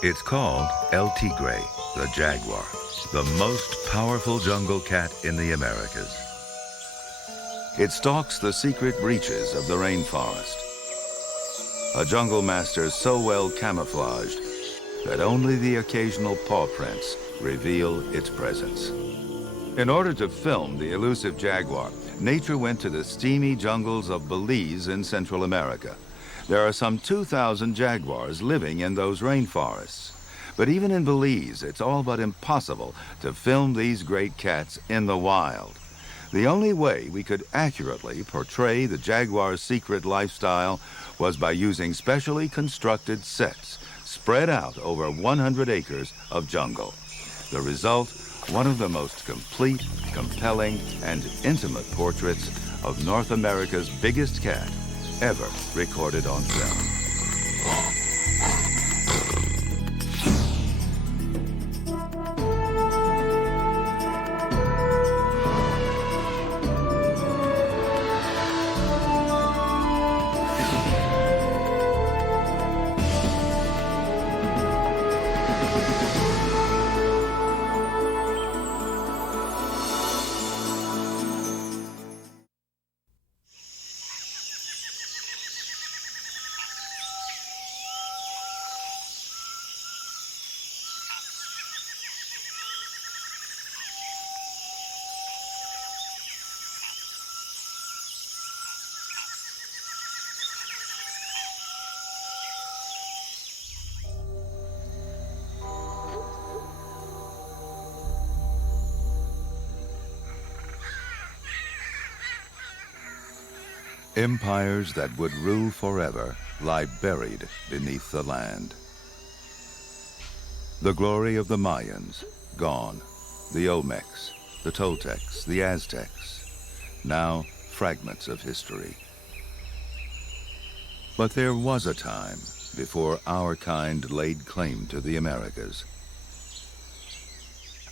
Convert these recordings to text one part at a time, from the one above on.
It's called El Tigre, the Jaguar, the most powerful jungle cat in the Americas. It stalks the secret reaches of the rainforest, a jungle master so well camouflaged that only the occasional paw prints reveal its presence. In order to film the elusive jaguar, nature went to the steamy jungles of Belize in Central America. There are some 2,000 jaguars living in those rainforests. But even in Belize, it's all but impossible to film these great cats in the wild. The only way we could accurately portray the jaguar's secret lifestyle was by using specially constructed sets spread out over 100 acres of jungle. The result, one of the most complete, compelling, and intimate portraits of North America's biggest cat ever recorded on film. Empires that would rule forever lie buried beneath the land. The glory of the Mayans, gone. The Olmecs, the Toltecs, the Aztecs, now fragments of history. But there was a time before our kind laid claim to the Americas.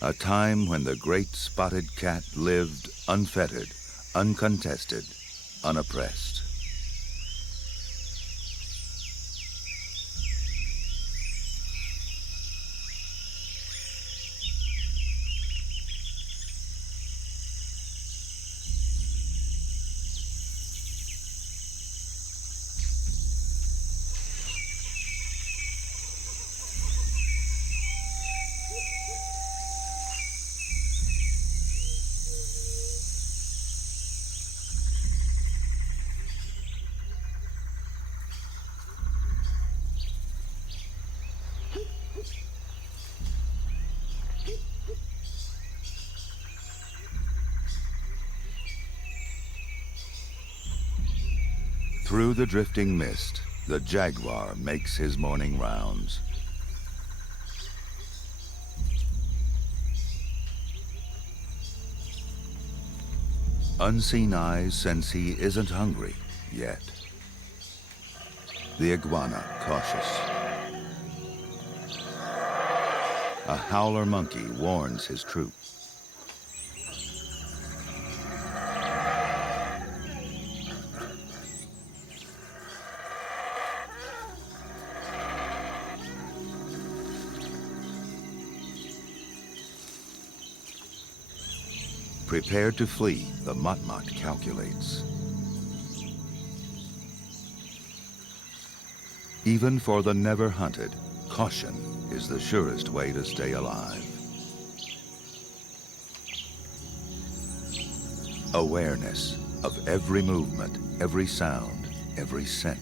A time when the great spotted cat lived unfettered, uncontested, unoppressed. Through the drifting mist, the jaguar makes his morning rounds. Unseen eyes sense he isn't hungry yet. The iguana cautious. A howler monkey warns his troop. Prepared to flee, the motmot calculates. Even for the never hunted, caution is the surest way to stay alive. Awareness of every movement, every sound, every scent.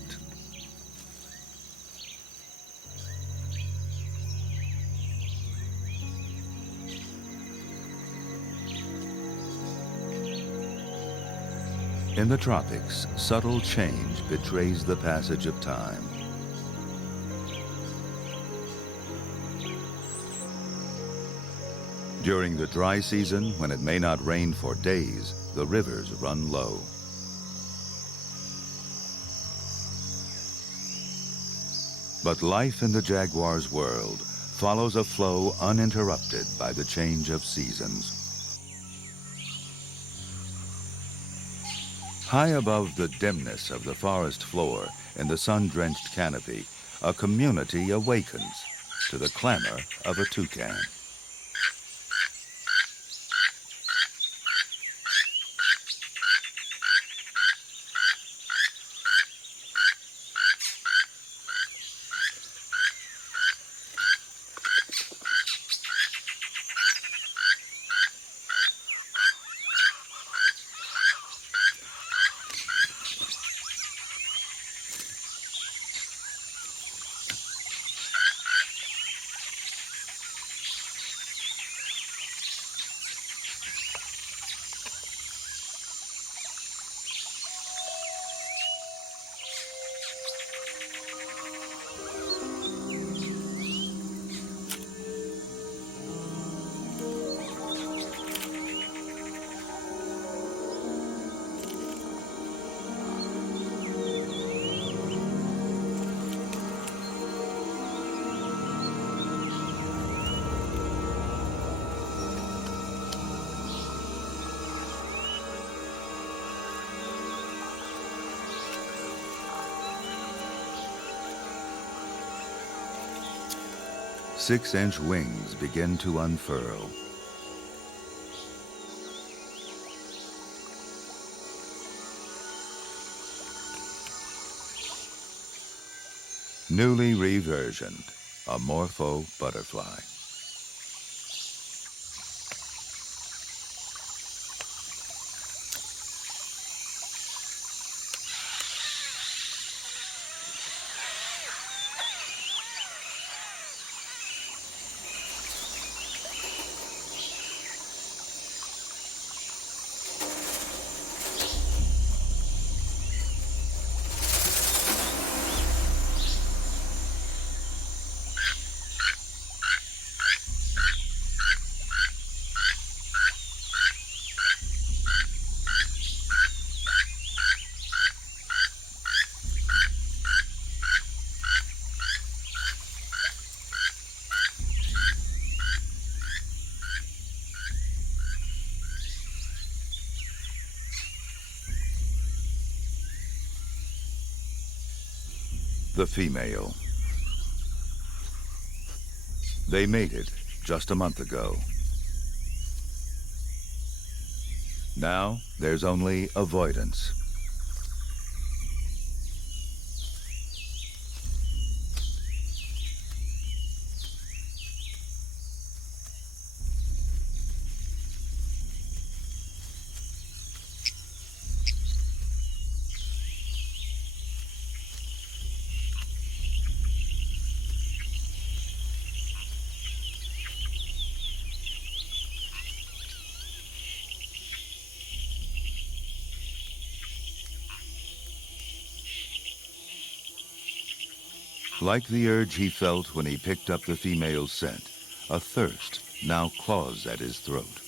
In the tropics, subtle change betrays the passage of time. During the dry season, when it may not rain for days, the rivers run low. But life in the jaguar's world follows a flow uninterrupted by the change of seasons. High above the dimness of the forest floor, in the sun-drenched canopy, a community awakens, to the clamor of a toucan. Six-inch wings begin to unfurl. Newly reversioned, a morpho butterfly. The female. They mated just a month ago. Now there's only avoidance. Like the urge he felt when he picked up the female's scent, a thirst now claws at his throat.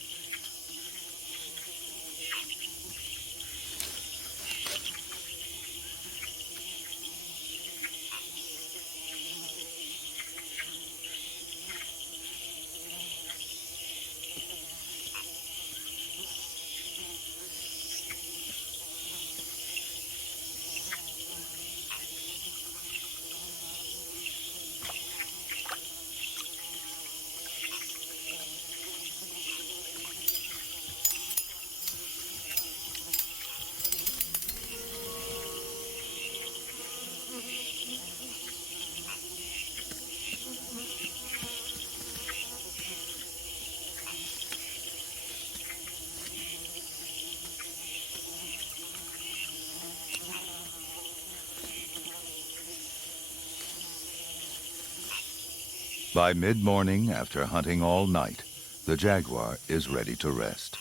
By mid-morning, after hunting all night, the jaguar is ready to rest.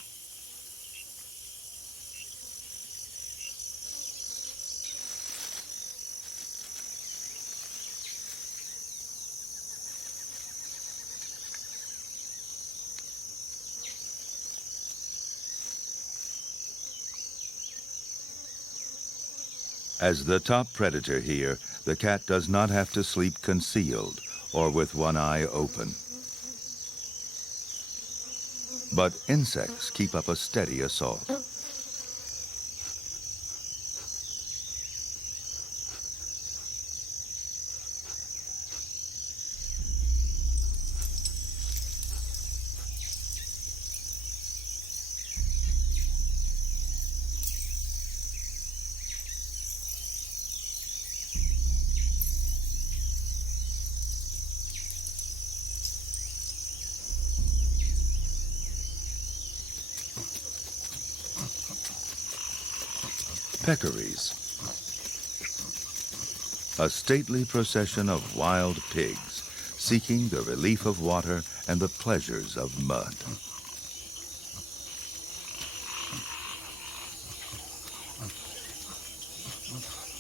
As the top predator here, the cat does not have to sleep concealed or with one eye open. But insects keep up a steady assault. Peccaries, a stately procession of wild pigs seeking the relief of water and the pleasures of mud.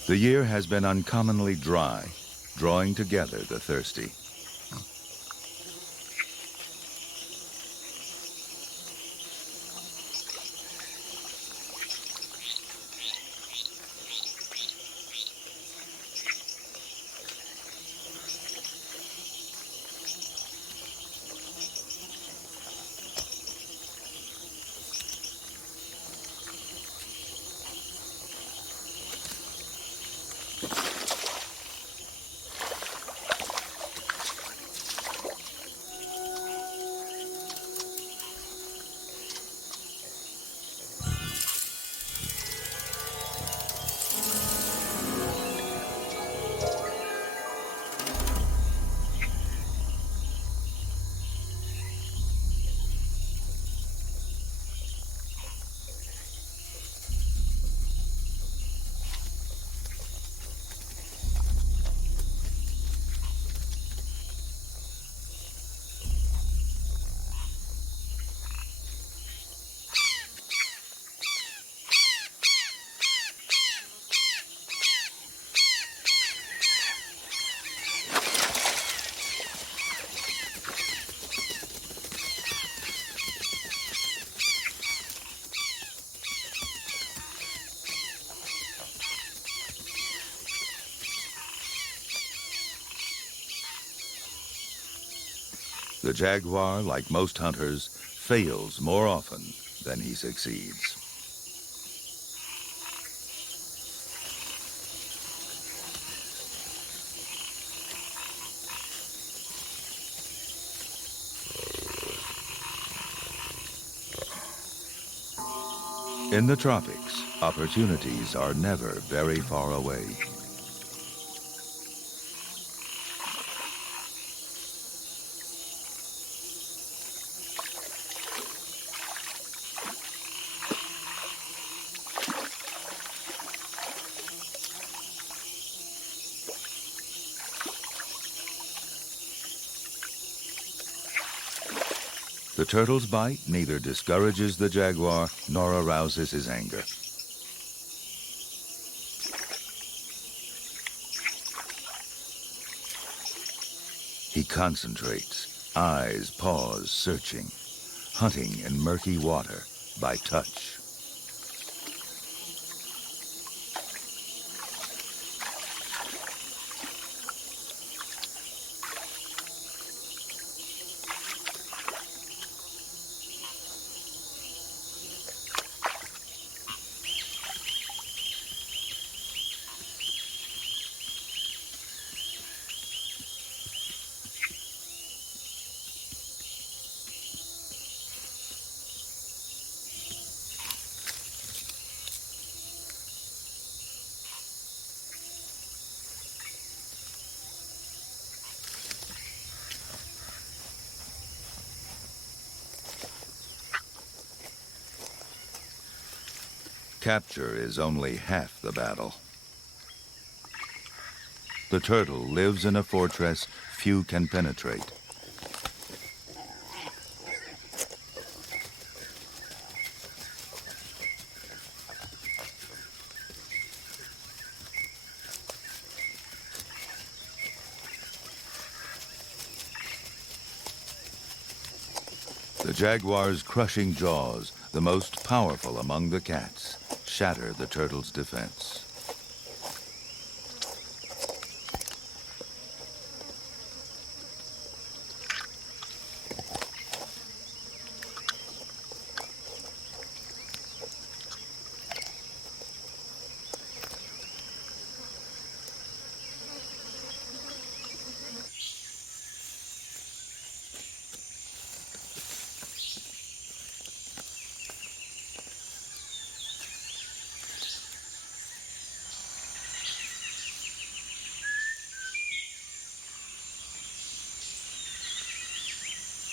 The year has been uncommonly dry, drawing together the thirsty. The jaguar, like most hunters, fails more often than he succeeds. In the tropics, opportunities are never very far away. The turtle's bite neither discourages the jaguar nor arouses his anger. He concentrates, eyes, paws searching, hunting in murky water by touch. Capture is only half the battle. The turtle lives in a fortress few can penetrate. The jaguar's crushing jaws, the most powerful among the cats, shatter the turtle's defense.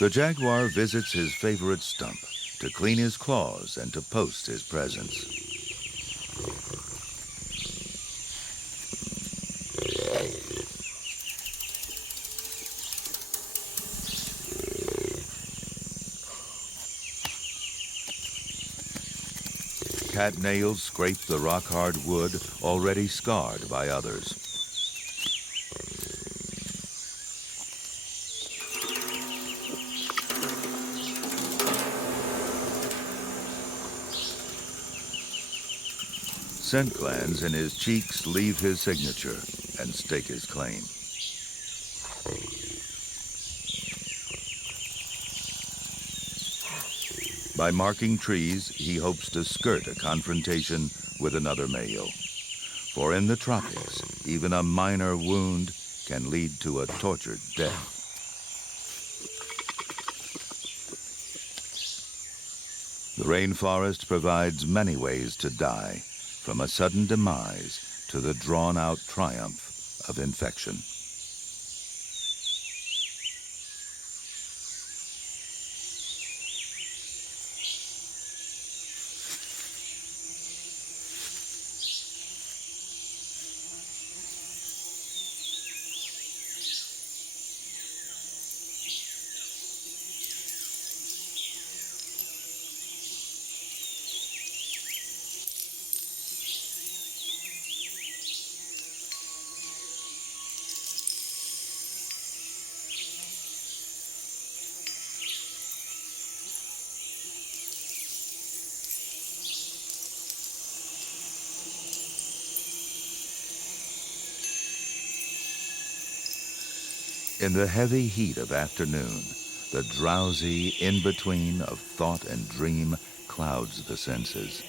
The jaguar visits his favorite stump to clean his claws and to post his presence. cat nails scrape the rock-hard wood already scarred by others. Scent glands in his cheeks leave his signature and stake his claim. By marking trees, he hopes to skirt a confrontation with another male. For in the tropics, even a minor wound can lead to a tortured death. The rainforest provides many ways to die, from a sudden demise to the drawn-out triumph of infection. In the heavy heat of afternoon, the drowsy in-between of thought and dream clouds the senses.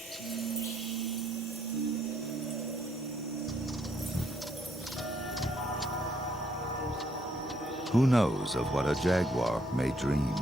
Who knows of what a jaguar may dream?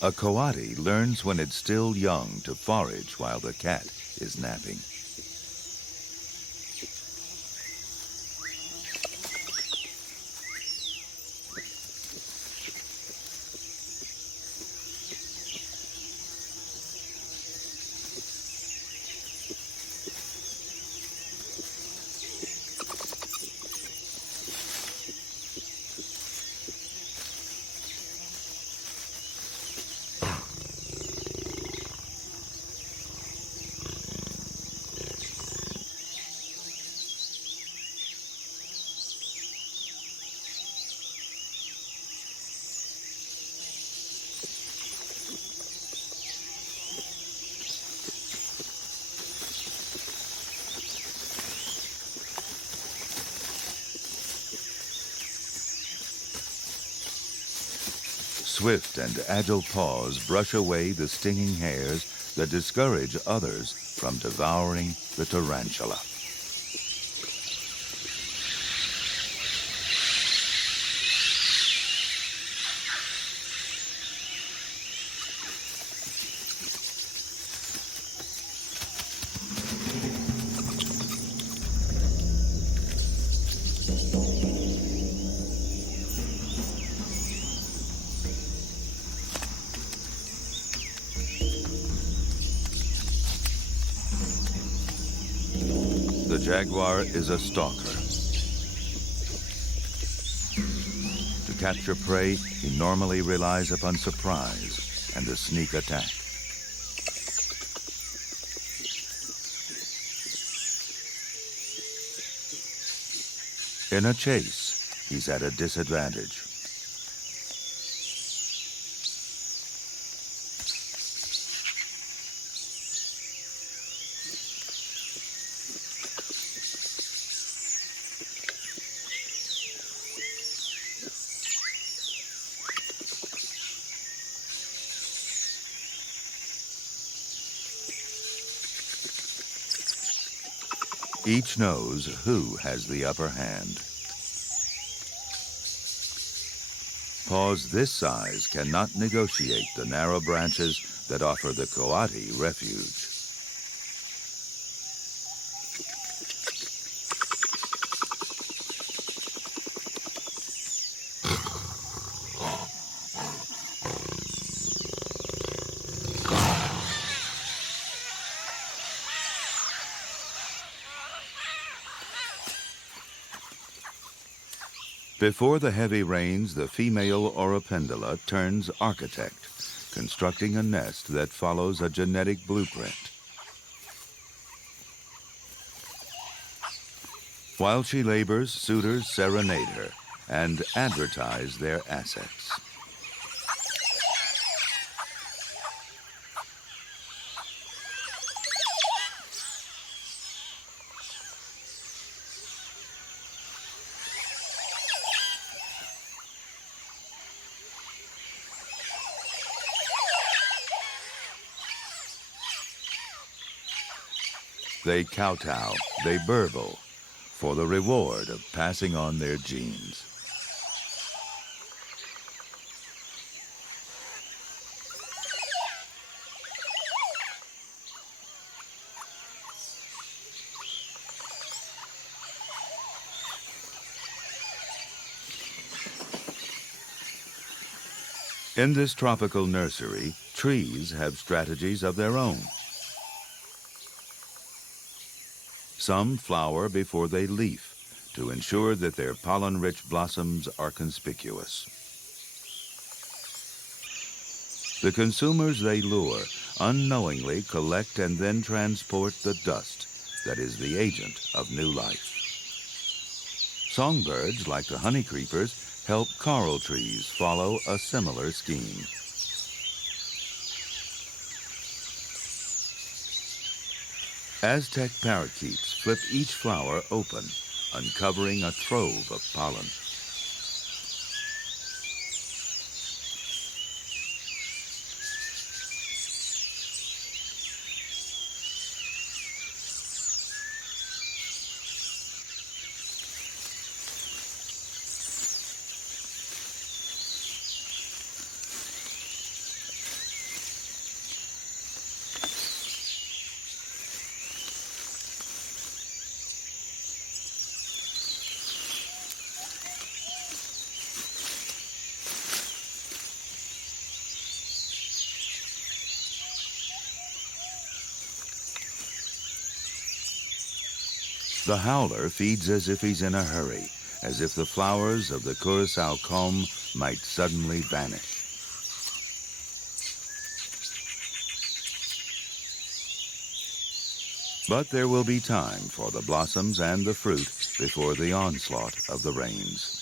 A coati learns when it's still young to forage while the cat is napping. Swift and agile paws brush away the stinging hairs that discourage others from devouring the tarantula. The jaguar is a stalker. To capture prey, he normally relies upon surprise and a sneak attack. In a chase, he's at a disadvantage. Each knows who has the upper hand. Paws this size cannot negotiate the narrow branches that offer the coati refuge. Before the heavy rains, the female Oropendola turns architect, constructing a nest that follows a genetic blueprint. While she labors, suitors serenade her and advertise their assets. They kowtow, they burble, for the reward of passing on their genes. In this tropical nursery, trees have strategies of their own. Some flower before they leaf to ensure that their pollen-rich blossoms are conspicuous. The consumers they lure unknowingly collect and then transport the dust that is the agent of new life. Songbirds, like the honey creepers, help coral trees follow a similar scheme. Aztec parakeets flip each flower open, uncovering a trove of pollen. The howler feeds as if he's in a hurry, as if the flowers of the Curacao comb might suddenly vanish. But there will be time for the blossoms and the fruit before the onslaught of the rains.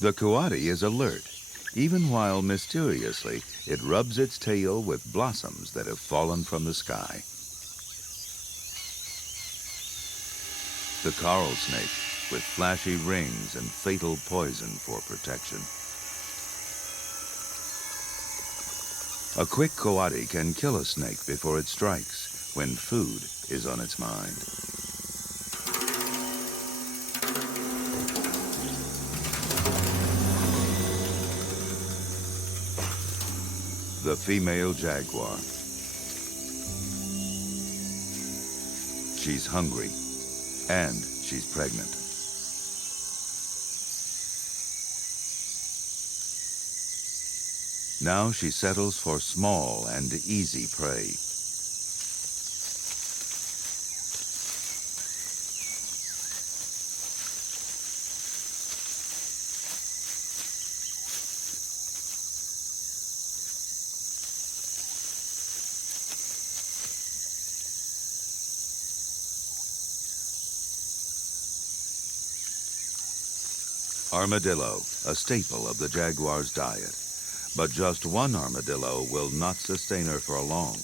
The coati is alert, even while mysteriously it rubs its tail with blossoms that have fallen from the sky. The coral snake, with flashy rings and fatal poison for protection. A quick coati can kill a snake before it strikes, when food is on its mind. The female jaguar. She's hungry, and she's pregnant. Now she settles for small and easy prey. Armadillo, a staple of the jaguar's diet. But just one armadillo will not sustain her for long.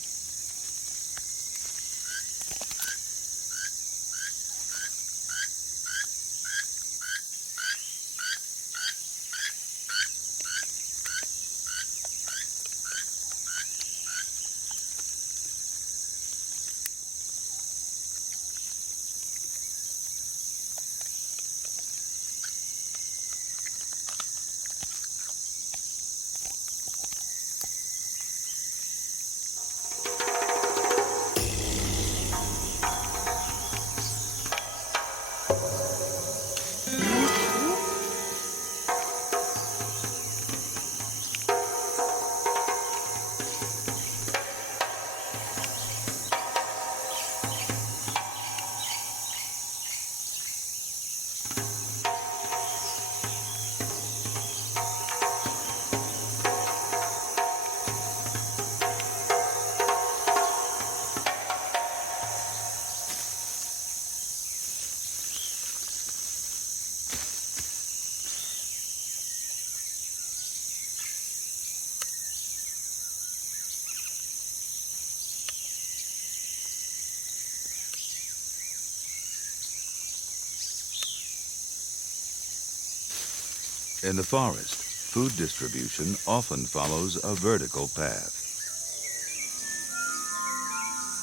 In the forest, food distribution often follows a vertical path.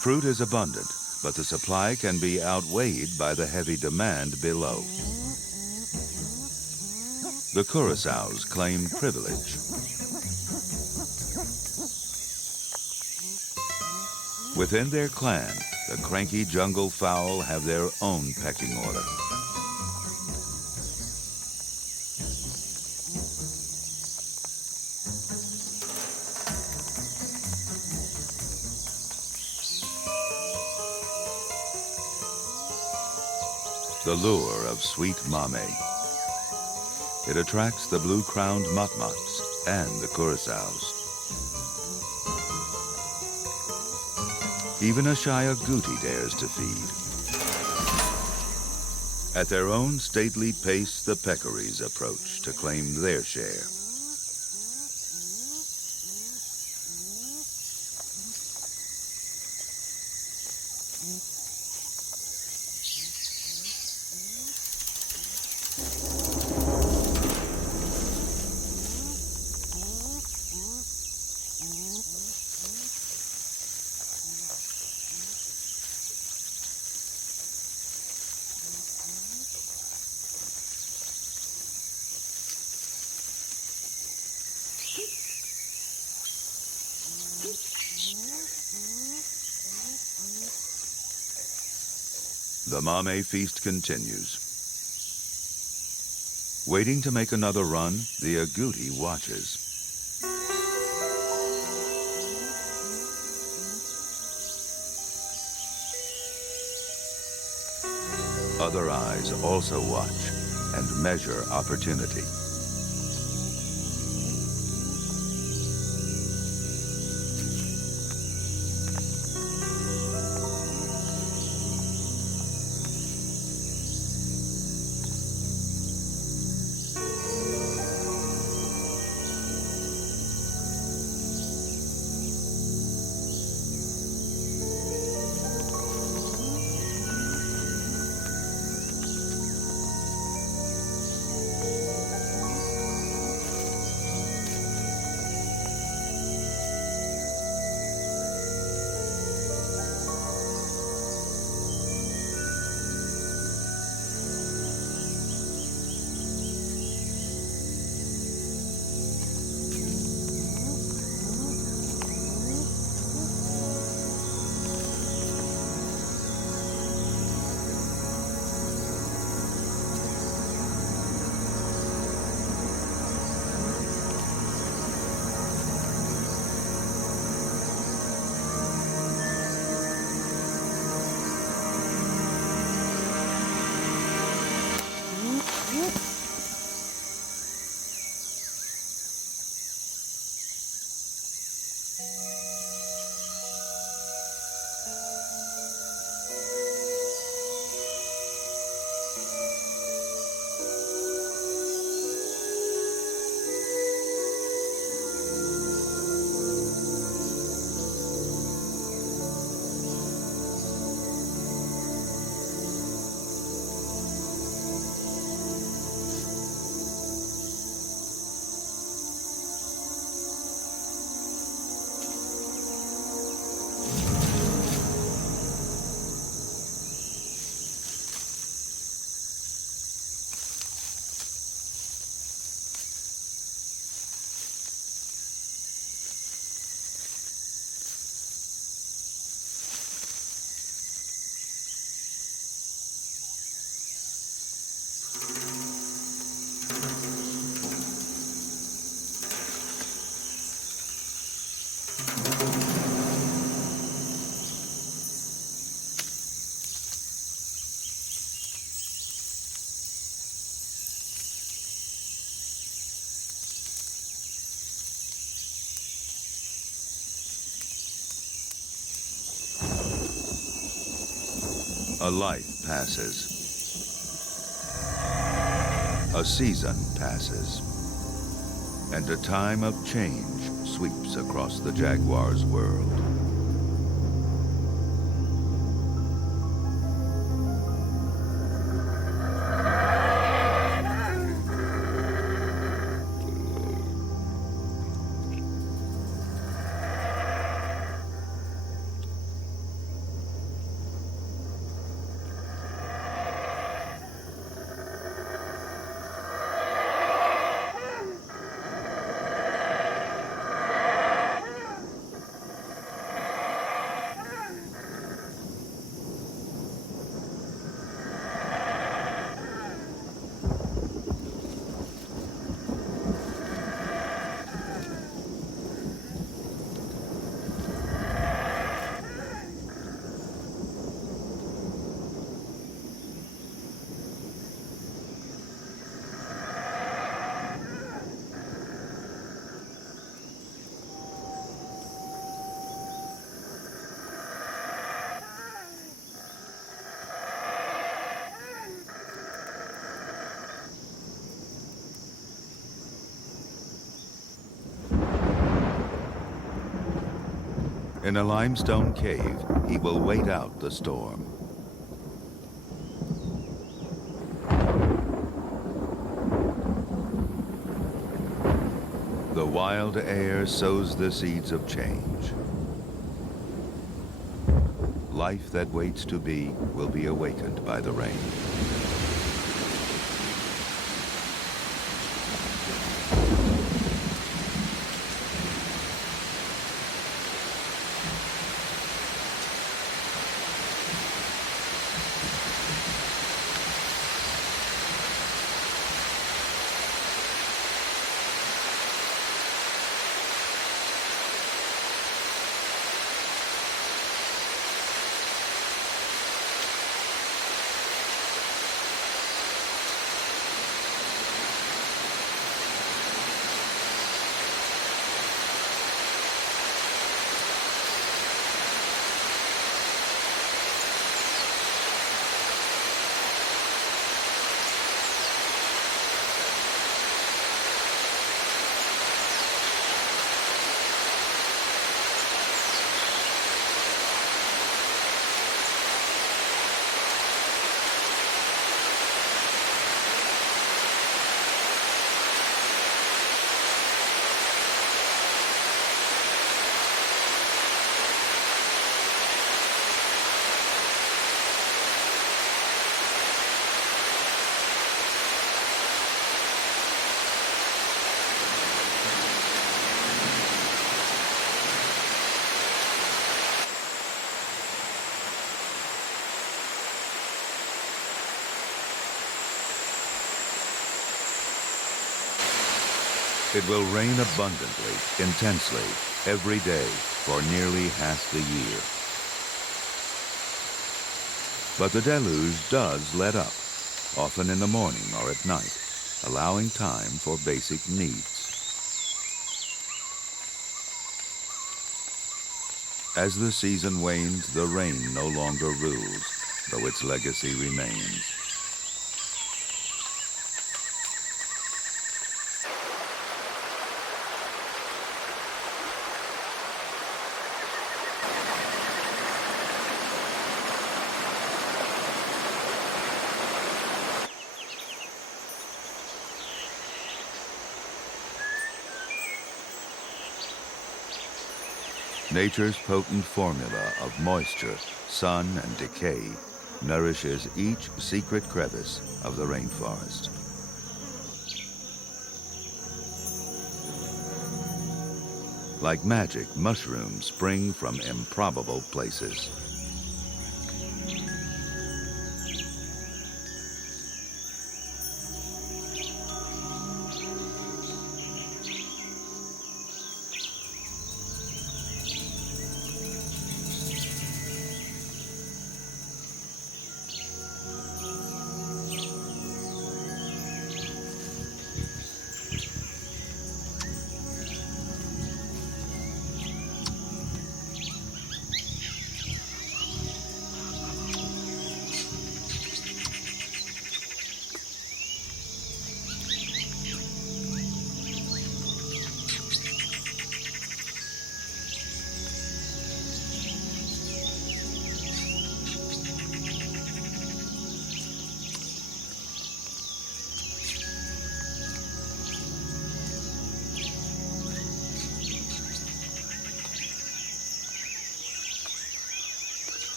Fruit is abundant, but the supply can be outweighed by the heavy demand below. The curassows claim privilege. Within their clan, the cranky jungle fowl have their own pecking order. The lure of sweet mame. It attracts the blue-crowned motmots and the curassows. Even a shy agouti dares to feed. At their own stately pace, the peccaries approach to claim their share. The mame feast continues. Waiting to make another run, the agouti watches. Other eyes also watch and measure opportunity. A life passes. A season passes. And a time of change sweeps across the Jaguar's world. In a limestone cave, he will wait out the storm. The wild air sows the seeds of change. Life that waits to be will be awakened by the rain. It will rain abundantly, intensely, every day for nearly half the year. But the deluge does let up, often in the morning or at night, allowing time for basic needs. As the season wanes, the rain no longer rules, though its legacy remains. Nature's potent formula of moisture, sun, and decay nourishes each secret crevice of the rainforest. Like magic, mushrooms spring from improbable places.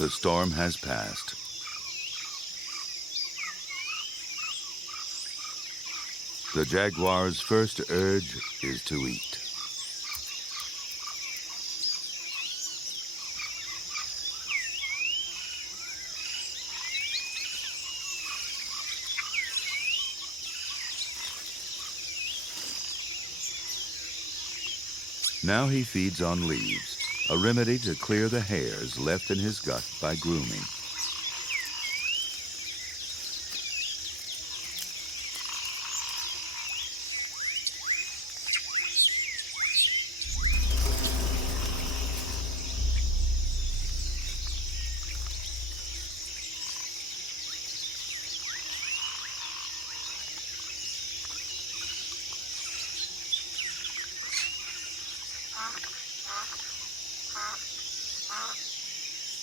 The storm has passed. The jaguar's first urge is to eat. Now he feeds on leaves, a remedy to clear the hairs left in his gut by grooming.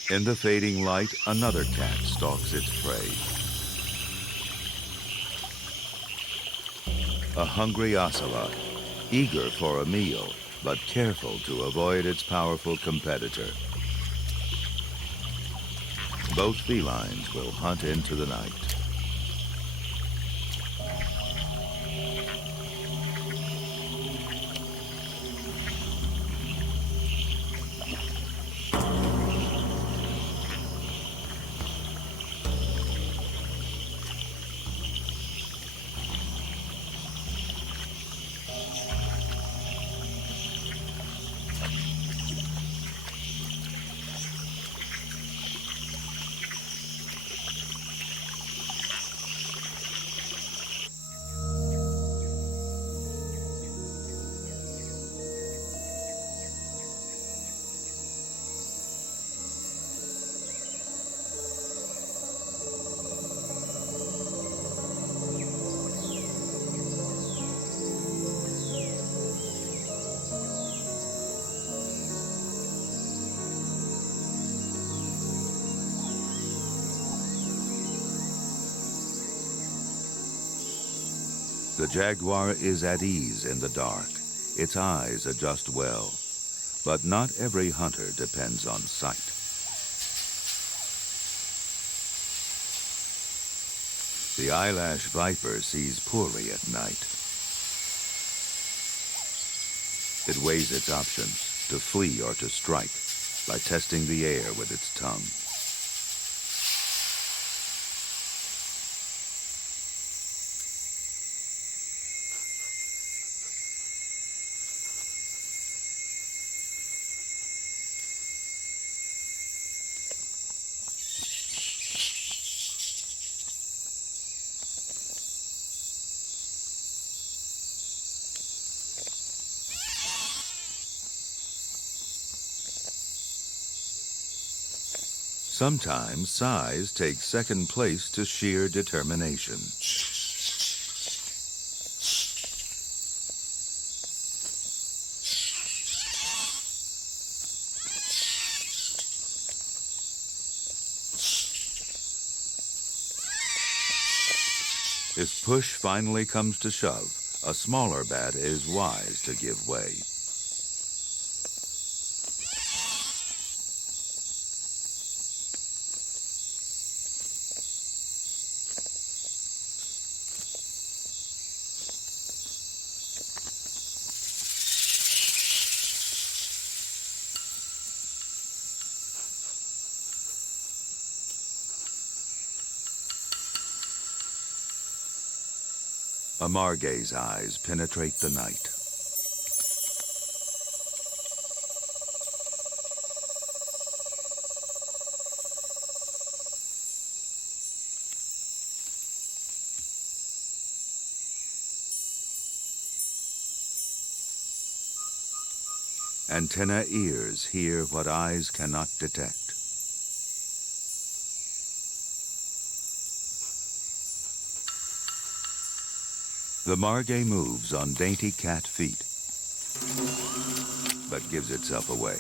In the fading light, another cat stalks its prey. A hungry ocelot, eager for a meal, but careful to avoid its powerful competitor. Both felines will hunt into the night. The jaguar is at ease in the dark. Its eyes adjust well, but not every hunter depends on sight. The eyelash viper sees poorly at night. It weighs its options, to flee or to strike, by testing the air with its tongue. Sometimes size takes second place to sheer determination. If push finally comes to shove, a smaller bat is wise to give way. A margay's eyes penetrate the night. Antenna ears hear what eyes cannot detect. The margay moves on dainty cat feet, but gives itself away.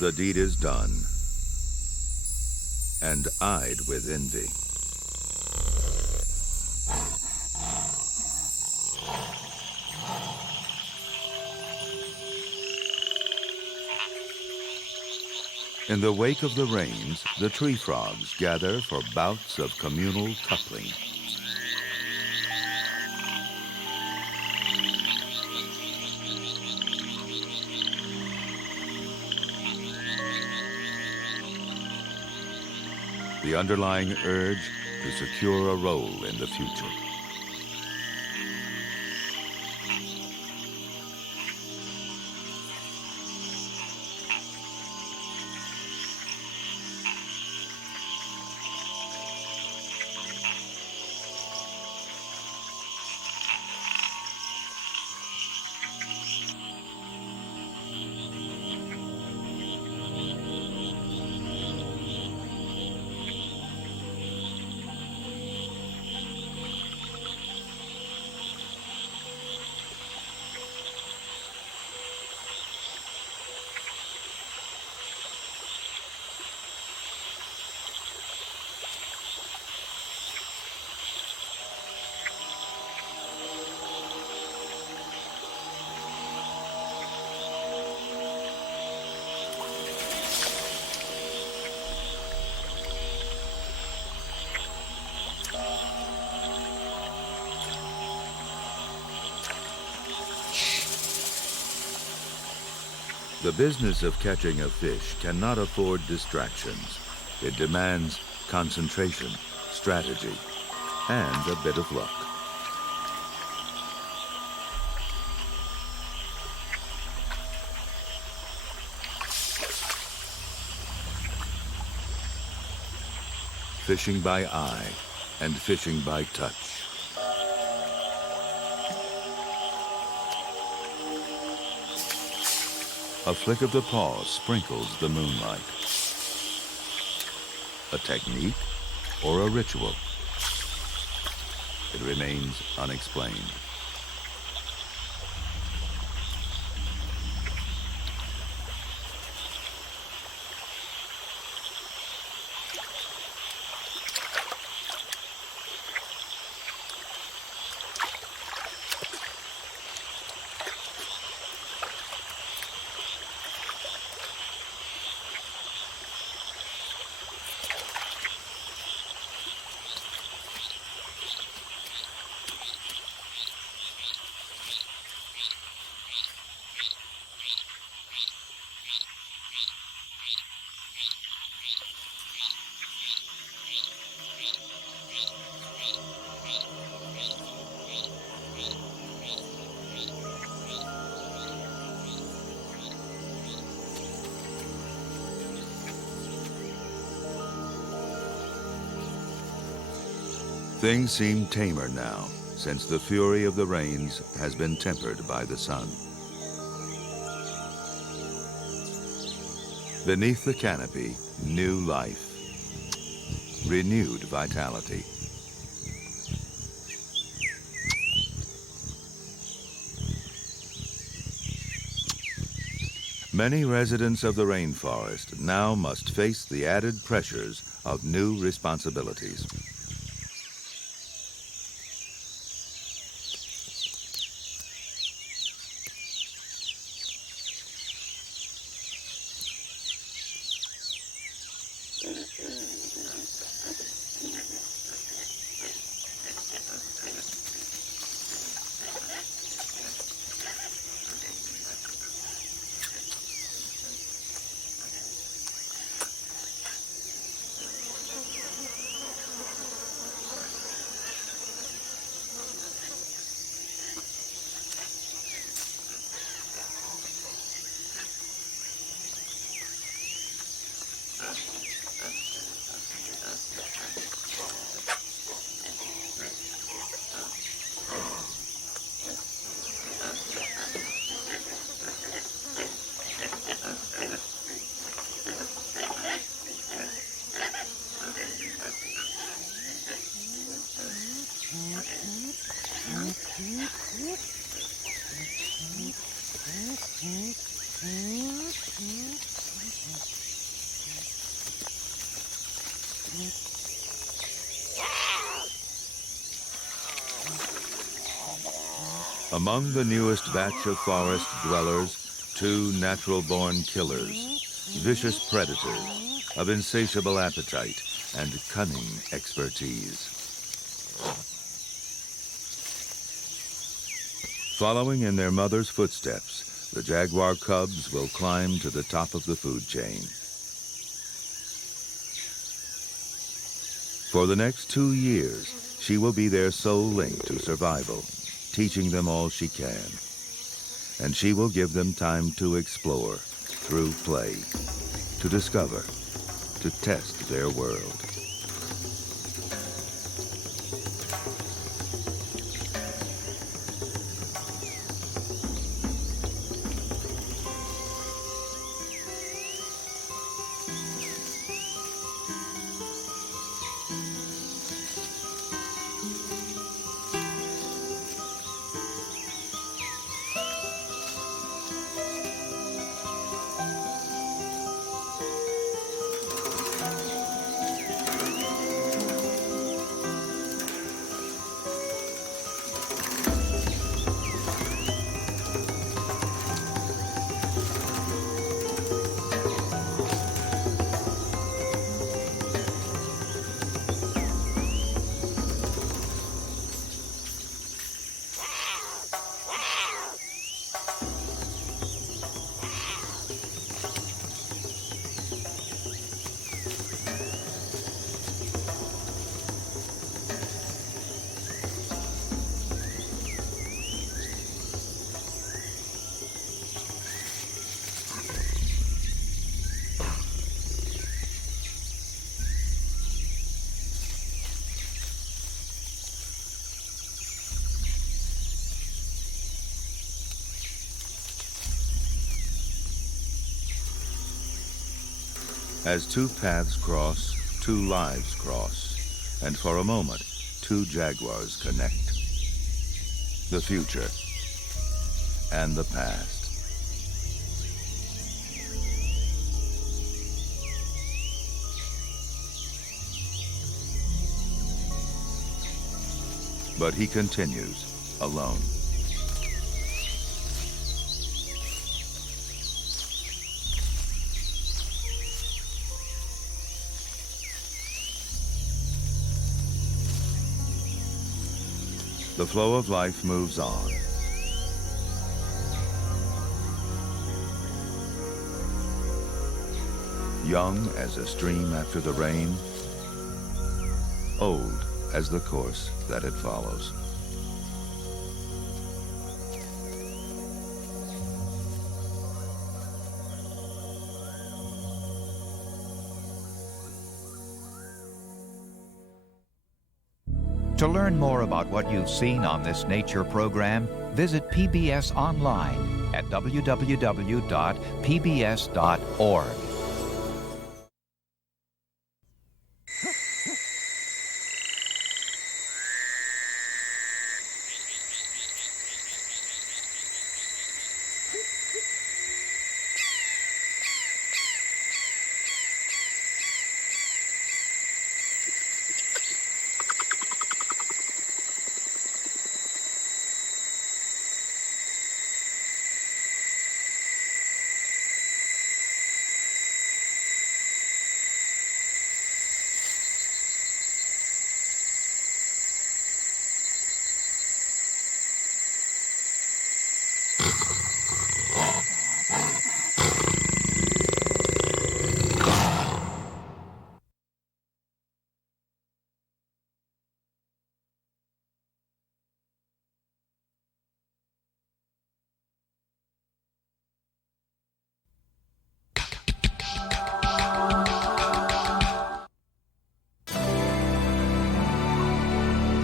the deed is done and eyed with envy. In the wake of the rains, the tree frogs gather for bouts of communal coupling. The underlying urge to secure a role in the future. The business of catching a fish cannot afford distractions. It demands concentration, strategy, and a bit of luck. Fishing by eye and fishing by touch. A flick of the paw sprinkles the moonlight. A technique or a ritual? It remains unexplained. Things seem tamer now, since the fury of the rains has been tempered by the sun. Beneath the canopy, new life, renewed vitality. Many residents of the rainforest now must face the added pressures of new responsibilities. Among the newest batch of forest dwellers, two natural-born killers, vicious predators of insatiable appetite and cunning expertise. Following in their mother's footsteps, the jaguar cubs will climb to the top of the food chain. For the next 2 years, she will be their sole link to survival, teaching them all she can. And she will give them time to explore through play, to discover, to test their world. As two paths cross, two lives cross, and for a moment, two jaguars connect. The future and the past. But he continues, alone. The flow of life moves on. Young as a stream after the rain, old as the course that it follows. To learn more about what you've seen on this nature program, visit PBS online at www.pbs.org.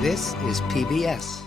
This is PBS.